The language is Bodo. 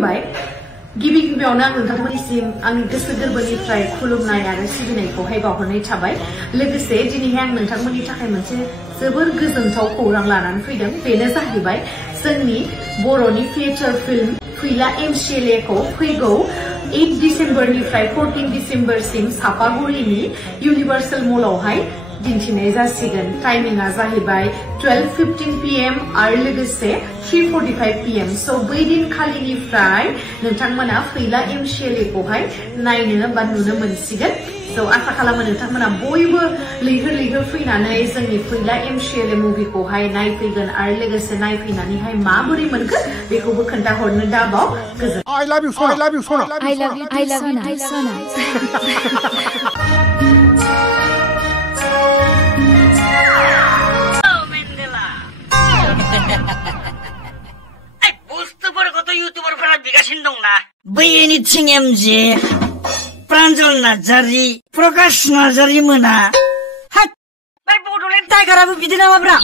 Bye. गिबि गिबियावनो आं नोंथांमोननिसिम आंनि गोसो गोरबोनिफ्राय खुलुमनाय आरो सिबिनायखौहाय बावहरनाय थाबाय लोगोसे दिनैहाय आं नोंथांमोननि थाखाय मोनसे जोबोर गोजोनथाव खौरां लानानै फैदों बेनो जाहैबाय जोंनि बर'नि थियेटार फिल्म फैला एमसिएलएखौ फैगौ 8 डिसेम्बरनिफ्राय 14 डिसेम्बरसिम सापागुरिनि इउनिभार्सेल मलावहाय दिन्थिनाय जासिगोन टाइमिंआ जाहैबाय 12:15 PM आरो लोगोसे 3:45 PM सो बै दिनखालिनिफ्राय नोंथांमोना फैला एमसिएलएखौहाय नायनो बा नुनो मोनसिगोन सो आसा खालामो नोंथांमोना बयबो लैहोर लैहोर फैनानै जोंनि फैला एमसिएलए मुभिखौहाय नायफैगोन आरो लोगोसे नायफैनानैहाय माबोरै मोनखो बेखौबो खोन्थाहरनो दाबाव गोजोन I love you Sona I love you Sona I love you Sona बै एनिथिं एमजे प्रान्जल नार्जारि प्रकाश नार्जारि मोना हाट बड'लेण्ड टाइगाराबो बिदि नामाब्रा